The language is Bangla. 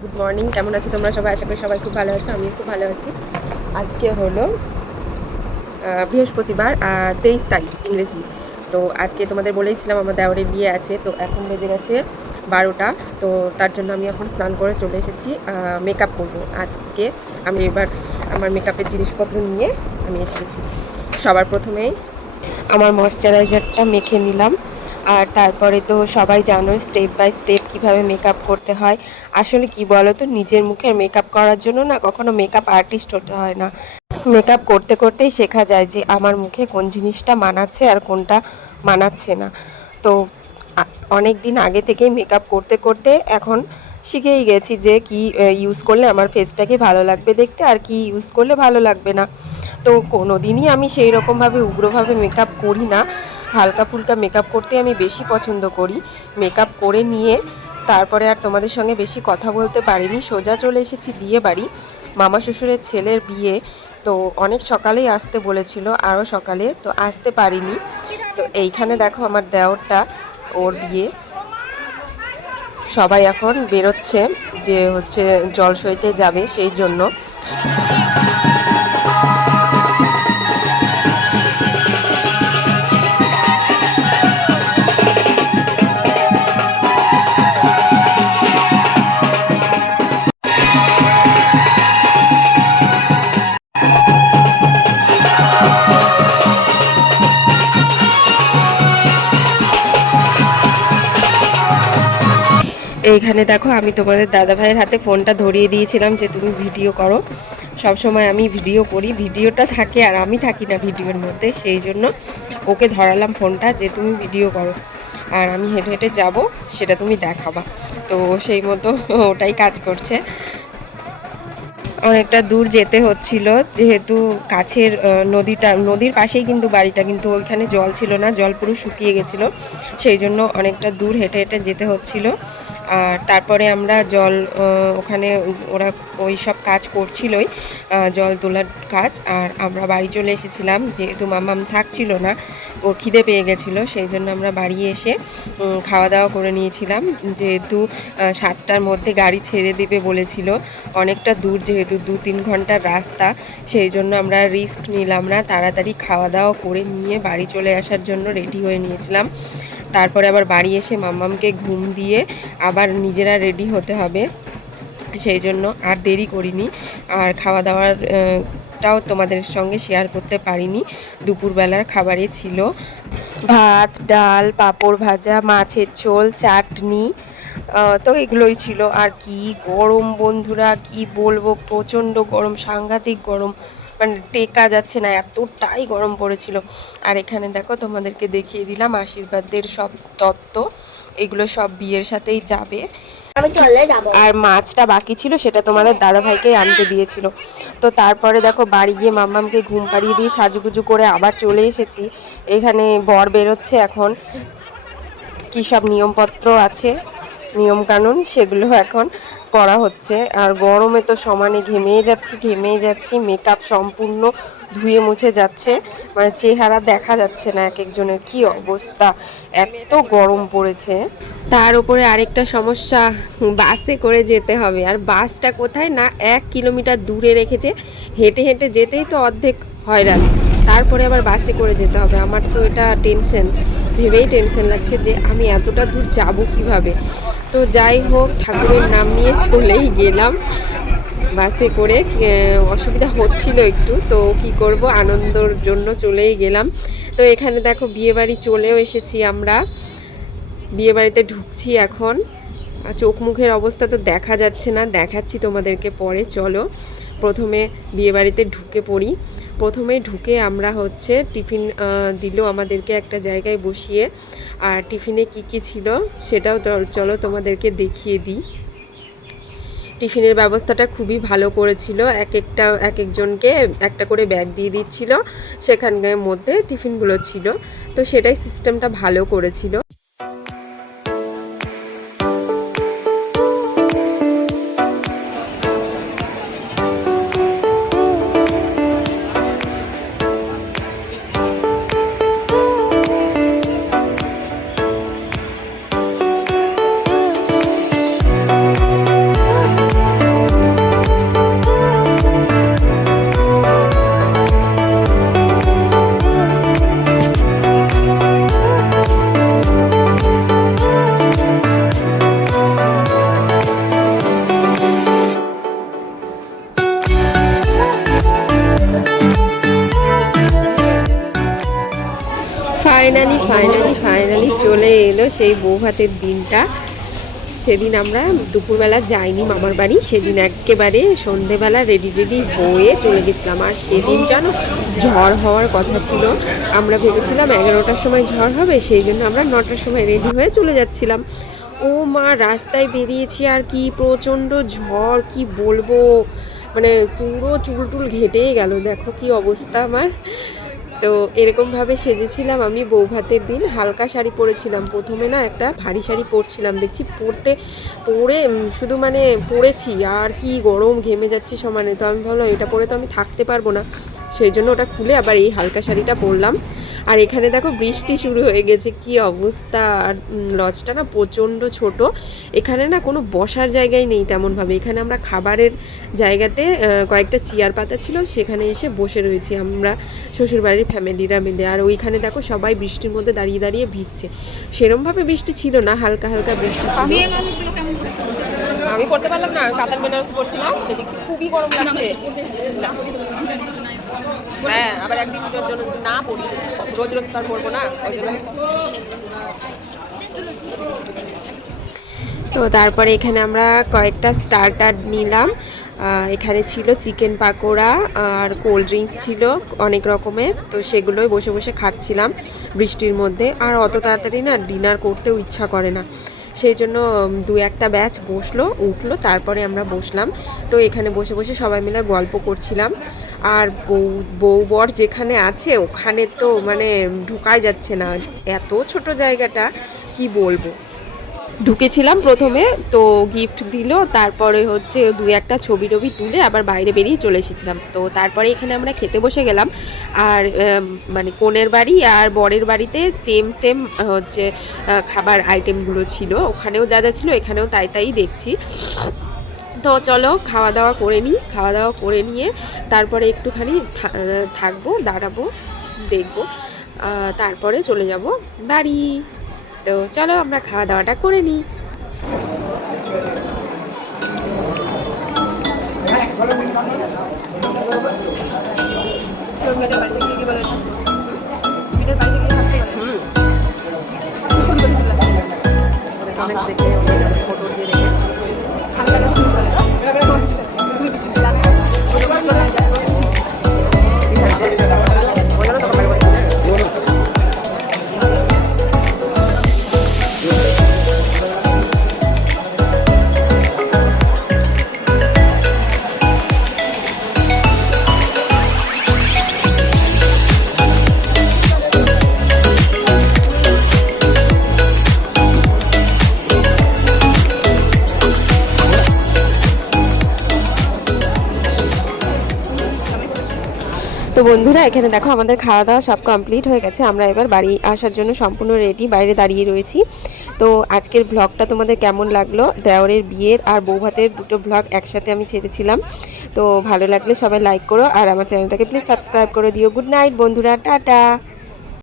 গুড মর্নিং, কেমন আছো তোমরা সবাই? আশা করি সবাই খুব ভালো আছো, আমিও খুব ভালো আছি। আজকে হলো বৃহস্পতিবার আর 23 তারিখ ইংরেজি। তো আজকে তোমাদের বলেইছিলাম আমার দেওরের বিয়ে আছে, তো এখন বেজে গেছে 12টা। তো তার জন্য আমি এখন স্নান করে চলে এসেছি, মেকআপ করবো আজকে। আমি এবার আমার মেকআপের জিনিসপত্র নিয়ে আমি এসেছি। সবার প্রথমেই আমার ময়শ্চারাইজারটা মেখে নিলাম। আর তারপরে তো সবাই জানো স্টেপ বাই স্টেপ কীভাবে মেকআপ করতে হয়। আসলে কি বলো তো, নিজের মুখের মেকআপ করার জন্য না কখনো মেকআপ আর্টিস্ট হতে হয় না। মেকআপ করতে করতেই শেখা যায় যে আমার মুখে কোন জিনিসটা মানাচ্ছে আর কোনটা মানাচ্ছে না। তো অনেক দিন আগে থেকেই মেকআপ করতে করতে এখন শিখেই গেছি যে কি ইউজ করলে আমার ফেসটাকে ভালো লাগবে দেখতে আর কি ইউজ করলে ভালো লাগবে না। তো কোনো দিনই আমি সেই রকমভাবে উগ্রভাবে মেকআপ করি না, হালকা ফুলকা মেকআপ করতে আমি বেশি পছন্দ করি। মেকআপ করে নিয়ে তারপরে আর তোমাদের সঙ্গে বেশি কথা বলতে পারিনি, সোজা চলে এসেছি বিয়ে বাড়ি, মামা শ্বশুরের ছেলের বিয়ে। তো অনেক সকালেই আসতে বলেছিল, আরও সকালে, তো আসতে পারিনি। তো এইখানে দেখো আমার দেওরটা, ওর বিয়ে। সবাই এখন বেরোচ্ছে যে হচ্ছে জল সইতে যাবে, সেই জন্য। এইখানে দেখো আমি তোমাদের দাদা ভাইয়ের হাতে ফোনটা ধরিয়ে দিয়েছিলাম যে তুমি ভিডিও করো। সব সময় আমি ভিডিও করি, ভিডিওটা থাকে আর আমি থাকি না ভিডিওর মধ্যে, সেই জন্য ওকে ধরালাম ফোনটা যে তুমি ভিডিও করো আর আমি হেঁটে হেঁটে যাবো, সেটা তুমি দেখাবা। তো সেই মতো ওটাই কাজ করছে। অনেকটা দূর যেতে হচ্ছিল, যেহেতু কাছের নদীর পাশেই কিন্তু বাড়িটা, কিন্তু ওইখানে জল ছিল না, জল পুরো শুকিয়ে গেছিলো, সেই জন্য অনেকটা দূর হেঁটে হেঁটে যেতে হচ্ছিল। আর তারপরে আমরা জল ওখানে ওরা ওই সব কাজ করছিলই, জল তোলার কাজ। আর আমরা বাড়ি চলে এসেছিলাম, যেহেতু মামাম থাকছিল না, ওর খিদে পেয়ে গেছিলো, সেই জন্য আমরা বাড়ি এসে খাওয়া দাওয়া করে নিয়েছিলাম। যেহেতু 7টার মধ্যে গাড়ি ছেড়ে দেবে বলেছিল, অনেকটা দূর যেহেতু 2-3 ঘন্টার রাস্তা, সেই জন্য আমরা রিস্ক নিলাম না, তাড়াতাড়ি খাওয়া দাওয়া করে নিয়ে বাড়ি চলে আসার জন্য রেডি হয়ে নিয়েছিলাম। তারপরে আবার বাড়ি এসে মাম্মামকে ঘুম দিয়ে আবার নিজেরা রেডি হতে হবে, সেই জন্য আর দেরি করিনি। আর খাওয়া দাওয়ার টাও তোমাদের সঙ্গে শেয়ার করতে পারিনি। দুপুরবেলার খাবারে ছিল ভাত, ডাল, পাঁপড় ভাজা, মাছের ঝোল, চাটনি, তো এগুলোই ছিল। আর কি গরম বন্ধুরা, কি বলবো, প্রচণ্ড গরম, সাংঘাতিক গরম, মানে টেকা যাচ্ছে না, এতটাই গরম পড়েছিল। আর এখানে দেখো তোমাদেরকে দেখিয়ে দিলাম আশীর্বাদের সব তত্ত্ব, এগুলো সব বিয়ের সাথেই যাবে। আর মাছটা বাকি ছিল, সেটা তোমাদের দাদা ভাইকে আনতে দিয়েছিল। তো তারপরে দেখো বাড়ি গিয়ে মাম্মামকে ঘুম পাড়িয়ে দিয়ে সাজুগুজু করে আবার চলে এসেছি। এখানে বর বেরোচ্ছে এখন, কী সব নিয়মপত্র আছে, নিয়মকানুন, সেগুলো এখন করা হচ্ছে। আর গরমে তো সমানে ঘেমেই যাচ্ছি, মেকআপ সম্পূর্ণ ধুয়ে মুছে যাচ্ছে, মানে চেহারা দেখা যাচ্ছে না, এক একজনের কী অবস্থা, এত গরম পড়েছে। তার উপরে আরেকটা সমস্যা, বাসে করে যেতে হবে, আর বাসটা কোথায় না 1 কিলোমিটার দূরে রেখেছে, হেঁটে হেঁটে যেতেই তো অর্ধেক হয়রান, তারপরে আবার বাসে করে যেতে হবে। আমার তো এটা ভেবেই টেনশন লাগছে যে আমি এতটা দূর যাব কিভাবে। তো যাই হোক, ঠাকুরের নাম নিয়ে চলেই গেলাম বাসে করে। অসুবিধা হচ্ছিল একটু, তো কি করব, আনন্দর জন্য চলেই গেলাম। তো এখানে দেখো বিয়েবাড়ি চলেও এসেছি আমরা, বিয়েবাড়িতে ঢুকছি এখন। চোখ মুখের অবস্থা তো দেখা যাচ্ছে না, দেখাচ্ছি তোমাদেরকে পরে। চলো প্রথমে বিয়েবাড়িতে ঢুকে পড়ি। প্রথমে ঢুকে আমরা হচ্ছে টিফিন দিল আমাদেরকে একটা জায়গায় বসিয়ে, আর টিফিনে কি কি ছিল সেটাও চলো তোমাদেরকে দেখিয়ে দিই। টিফিনের ব্যবস্থাটা খুবই ভালো করেছিল, এক একজনকে একটা করে ব্যাগ দিয়ে দিচ্ছিল, সেখানকার মধ্যে টিফিনগুলো ছিল, তো সেটাই সিস্টেমটা ভালো করেছিল। সেই বৌভাতের দিনটা। সেদিন আমরা দুপুরবেলা যাইনি মামার বাড়ি, সেদিন একেবারে সন্ধেবেলা রেডি হয়ে চলে গেছিলাম। আর সেদিন জানো ঝড় হওয়ার কথা ছিল, আমরা ভেবেছিলাম 11টার সময় ঝড় হবে, সেই জন্য আমরা 9টার সময় রেডি হয়ে চলে যাচ্ছিলাম। ও মা, রাস্তায় বেরিয়েছি আর কি প্রচণ্ড ঝড়, কি বলবো, মানে পুরো চুলটুল ঘেটেই গেল, দেখো কি অবস্থা আমার। তো এরকমভাবে সেজেছিলাম আমি বৌভাতের দিন। হালকা শাড়ি পরেছিলাম, প্রথমে না একটা ভারী শাড়ি পরছিলাম, দেখছি পরে শুধু মানে পরেছি আর কি গরম, ঘেমে যাচ্ছি সমানে। তো আমি ভাবলাম এটা পরে তো আমি থাকতে পারবো না, সেই জন্য ওটা খুলে আবার এই হালকা শাড়িটা পরলাম। আর এখানে দেখো বৃষ্টি শুরু হয়ে গেছে, কি অবস্থা। আর লজটা না প্রচণ্ড ছোট, এখানে না কোনো বসার জায়গাই নেই তেমনভাবে। এখানে আমরা খাবারের জায়গাতে কয়েকটা চেয়ার পাতা ছিল, সেখানে এসে বসে রয়েছি আমরা শ্বশুরবাড়ির ফ্যামিলিরা মিলে। আর ওইখানে দেখো সবাই বৃষ্টির মধ্যে দাঁড়িয়ে ভিজছে। সেরমভাবে বৃষ্টি ছিল না, হালকা হালকা বৃষ্টি ছিল। আমি পড়তে পারলাম না, কাতার বেনারসি পড়ছিলাম, দেখছি খুবই গরম লাগছে। হ্যাঁ, আবার একদিনের জন্য যদি না পড়ি, রোজ রোজ তার পড়বো না, ওই জন্য। তো তারপরে এখানে আমরা কয়েকটা স্টার্টার নিলাম। এখানে ছিল চিকেন পাকোড়া আর কোল্ড ড্রিঙ্কস ছিল অনেক রকমের, তো সেগুলোই বসে বসে খাচ্ছিলাম বৃষ্টির মধ্যে। আর অত তাড়াতাড়ি না ডিনার করতেও ইচ্ছা করে না, সেই জন্য দু একটা ব্যাচ উঠলো, তারপরে আমরা বসলাম। তো এখানে বসে বসে সবাই মিলে গল্প করছিলাম। আর বউ বর যেখানে আছে ওখানে তো মানে ঢোকাই যাচ্ছে না, এত ছোট জায়গাটা, কি বলবো। ঢুকেছিলাম প্রথমে, তো গিফট দিল, তারপরে হচ্ছে দু একটা ছবি টবি তুলে আবার বাইরে বেরিয়ে চলে এসেছিলাম। তো তারপরে এখানে আমরা খেতে বসে গেলাম। আর মানে কনের বাড়ি আর বরের বাড়িতে সেম হচ্ছে খাবার আইটেমগুলো ছিল, ওখানেও যা যা ছিল এখানেও তাই দেখছি। তো চলো খাওয়া দাওয়া করে নিই, খাওয়া দাওয়া করে নিয়ে তারপরে একটুখানি থাকবো, দাঁড়াবো, দেখবো, তারপরে চলে যাব বাড়ি। তো চলো আমরা খাওয়া দাওয়াটা করে নিই। তো বন্ধুরা এখানে দেখো আমাদের খাওয়া দাওয়া সব কমপ্লিট হয়ে গেছে, আমরা এবার বাড়ি আসার জন্য সম্পূর্ণ রেডি, বাইরে দাঁড়িয়ে রয়েছি। তো আজকের ব্লগটা তোমাদের কেমন লাগলো, দেওরের বিয়ের আর বৌভাতের দুটো ব্লগ একসাথে আমি ছেড়েছিলাম। তো ভালো লাগলে সবাই লাইক করো আর আমার চ্যানেলটাকে প্লিজ সাবস্ক্রাইব করে দিও। গুড নাইট বন্ধুরা, টাটা।